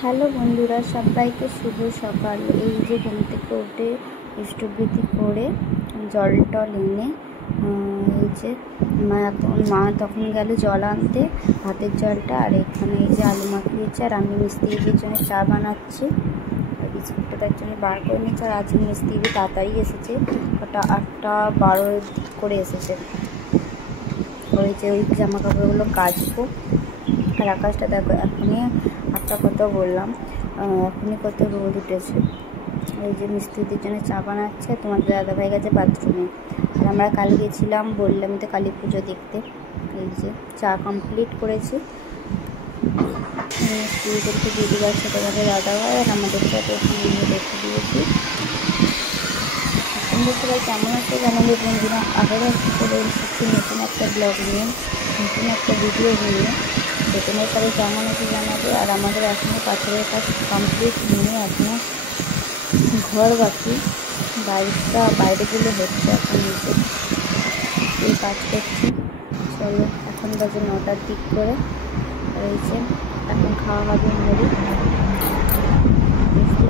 Hello বন্ধুরা, সবাইকে শুভ সকাল। এই যে ঘুম থেকে উঠে ইষ্টবৃত্তি করে জল টল এনে এই যে মা তখন গেল জল আনতে, ভাতের জলটা। আর এখানে এই যে আলু মাখিয়েছে, আর আমি মিস্ত্রিদের জন্য চা বানাচ্ছি। আর বিস্কুটটা তার জন্য বার করে নিচ্ছে। আর আজকে মিস্ত্রি তাড়াতাড়ি এসেছে, ওটা 8:12 করে এসেছে। ওই যে ওই জামা কাপড়গুলো কাচবো। আর আকাশটা দেখো, এখনই একটা কথা বললাম, এখনই কত রোদ উঠেছে। এই যে মিস্ত্রিদের জন্য চা বানাচ্ছে, তোমাদের দাদাভাই গেছে বাথরুমে। আর আমরা কাল গেছিলাম, বললাম তো, কালী পুজো দেখতে। এই যে চা কমপ্লিট করেছি, মিস্ত্রিদেরকে দিয়ে গেছে তোমাদের দাদাভাই, আর আমাদের সাথে ওখানে রেখে দিয়েছি। তোমরা সবাই কেমন আছে জানাবে বন্ধুরা। আবারও চলে এসেছি নতুন একটা ব্লগ নিয়ে, নতুন একটা ভিডিও নিয়ে। তো তোমরা সবাই কেমন আছে জানাবে। আর আমাদের এখনও পাথরের কাজ কমপ্লিট নিয়ে এখনও ঘর বাকি, বাইরেগুলো হচ্ছে। এখন নিচে এই কাজ করছি। চলো, এখন বাজে 9টার দিক করে রয়েছে। এখন খাওয়া হবে মুড়ি। মিস্ত্রি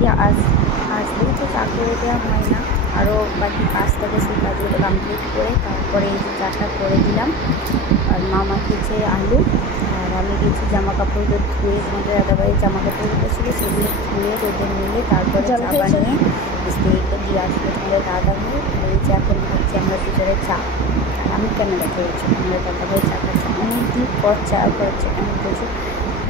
আসলেই তো চা করে দেওয়া হয় না, আরও বাকি কাজ থাকে, সেই কাজগুলো কমপ্লিট করে তারপরে এই যে চাটা করে দিলাম। আর মা মাখিয়েছে আলু, আর আমি গেছি জামা কাপড়গুলো ধুয়ে, তোমাদের দাদাভাইয়ের জামা কাপড়গুলো ছিল সেগুলো ধুয়ে রোদে মিলে তারপরে চা বানিয়ে মিস্ত্রিকে দিয়ে আসবে তোমাদের দাদাভাই। এই যে এখন খাচ্ছি আমরা দুজনে চা। আর আমি কেন দেখে হচ্ছে তোমাদের দাদাভাই চা খাচ্ছি, অনেকদিন পর চা খাচ্ছে। আমি প্রচুর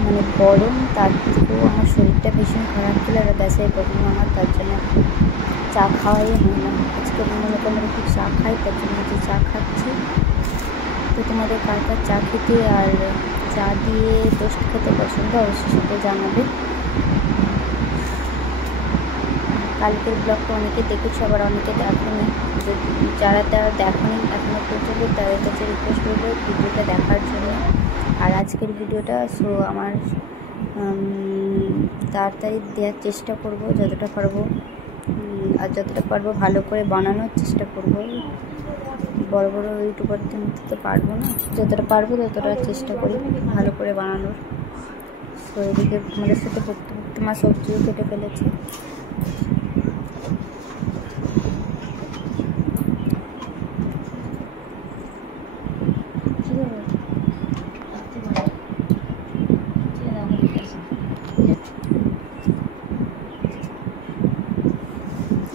মানে গরম, তার থেকেও আমার শরীরটা ভীষণ খারাপ ছিল। আর গ্যাসের প্রবলেম আমার, তার জন্য চা খাওয়াই হয় না। আজকে মনে করলাম একটু চা খাই, তার জন্য যে চা খাচ্ছি। তো তোমাদের কার কার চা খেতে আর চা দিয়ে টোস্ট খেতে পছন্দ অবশ্যই সেটা জানাবে। কালকের ব্লগটা অনেকে দেখেছো, আবার অনেকে দেখেনি। যারা দেখেনি এখনও পর্যন্ত, তাদের কাছে রিকোয়েস্ট করবো ভিডিওটা দেখার জন্য। আর আজকের ভিডিওটা আমার তাড়াতাড়ি দেওয়ার চেষ্টা করব, যতটা পারবো। আর যতটা পারবো ভালো করে বানানোর চেষ্টা করব। বড় বড় ইউটিউবারদের মধ্যে তো পারবো না, যতটা পারবো ততটা চেষ্টা করি ভালো করে বানানোর। তো এদিকে আমাদের সাথে প্রত্যেকটা মা সবজিও কেটে ফেলেছে।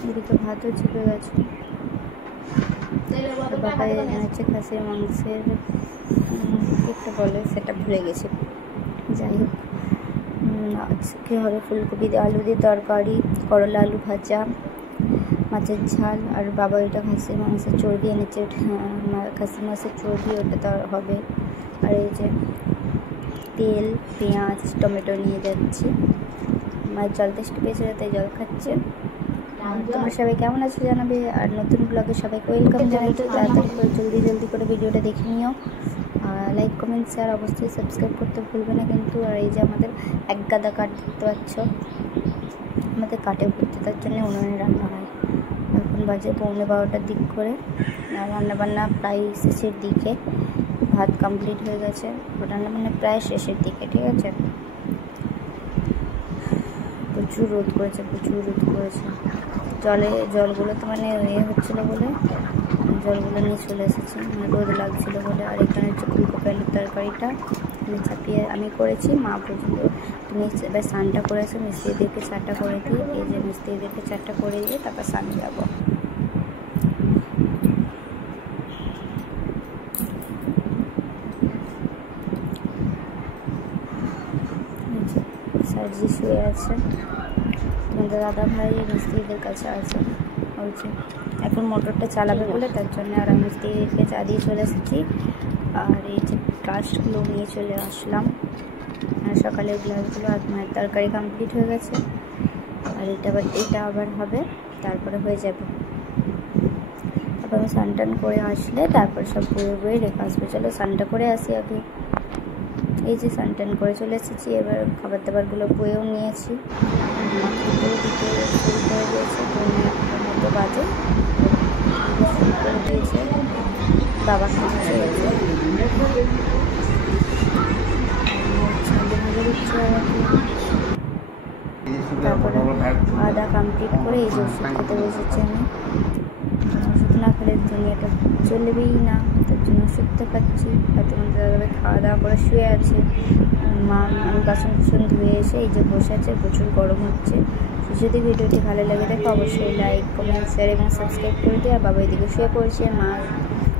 এদিকে ভাতও চেপে গেছে। বাবা এনেছে খাসির মাংসের একটা বলে, সেটা ভুলে গেছি। যাই হোক, আজকে হবে ফুলকপি দিয়ে আলু দিয়ে তরকারি, করলা আলু ভাজা, মাছের ঝাল। আর বাবা ওইটা খাসির মাংসের চর্বি এনেছে, খাসির মাংসের চর্বি, ওটা তো হবে। আর এই যে তেল, পেঁয়াজ, টমেটো নিয়ে যাচ্ছি। মায়ের জল টেস্ট পেয়েছিল, তাই জল খাচ্ছে। তোমরা সবাই কেমন আছো জানাবে। আর নতুন ব্লগে সবাইকে ওয়েলকাম জানাই। তো তাড়াতাড়ি করে জলদি করে ভিডিওটা দেখে নিও। লাইক, কমেন্ট, শেয়ার অবশ্যই সাবস্ক্রাইব করতে ভুলবে না কিন্তু। আর এই যে আমাদের এক গাদা কাঠ দেখতে পাচ্ছ, আমাদের কাঠে ভর্তি, তার জন্য উনুনে রান্না হয়। এখন বাজে 11:15টার দিক করে। আর রান্নাবান্না প্রায় শেষের দিকে, ভাত কমপ্লিট হয়ে গেছে, রান্নাবান্না প্রায় শেষের দিকে, ঠিক আছে। প্রচুর রোদ করেছে। জলগুলো তো মানে হচ্ছিলো বলে জলগুলো নিয়ে চলে এসেছি, মানে রোদ লাগছিলো বলে। আর এখানে হচ্ছে ফুলকপি আলুর তরকারিটা চাপিয়ে আমি করেছি। মা পর্যন্ত তুমি এবার স্নানটা করেছো, মিস্ত্রিদেরকে চারটা করে দিয়ে, এই যে মিস্ত্রিদেরকে চারটা করে দিয়ে তারপর স্নান যাবো। সার্জি শুয়ে আছে, তোমাদের দাদাভাই মিস্ত্রিদের কাছে আছে। বলছে এখন মোটরটা চালাবে বলে, তার জন্য। আর আমি মিস্ত্রিকে চা দিয়ে চলে এসেছি। আর এই যে কাস্টগুলো নিয়ে চলে আসলাম। আর সকালের গ্লাসগুলো, আর মায়ের তরকারি কমপ্লিট হয়ে গেছে। আর এটা আবার হবে, তারপরে হয়ে যাবে। তারপর আমি স্নান করে আসলে তারপরে সব বয়ে রেখে আসবে। চলো স্নানটা করে আসি আগে। এই যে স্নান করে চলে এসেছি। এবার খাবার দাবারগুলো বয়েও নিয়েছি। খেতেও দিতে শুরু করে দিয়েছে, 1:30 মতো বাজে শুরু করে দিয়েছে। বাবা খাচ্ছে, কমপ্লিট করে এই যে ওষুধ খেতে বসেছি আমি। ওষুধ না খেলে দুনিয়াটা চলবেই না, তার জন্য ওষুধটা খাচ্ছি। আর তোমাদের দাদাভাই খাওয়া দাওয়া করে শুয়ে আছে। মা আমি বাসন কুসন ধুয়ে এসে এই যে বসে আছে, প্রচুর গরম হচ্ছে। যদি ভিডিওটি ভালো লাগে দেখো অবশ্যই লাইক, কমেন্ট, শেয়ার এবং সাবস্ক্রাইব করে দিও। আর বাবা এদিকে শুয়ে পড়েছে, মা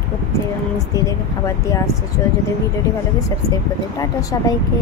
করতে মিস্ত্রিদেরকে খাবার দিয়ে আসছে। যদি ভিডিওটি ভালো লাগে সাবস্ক্রাইব করে দিও। টাটা সবাইকে।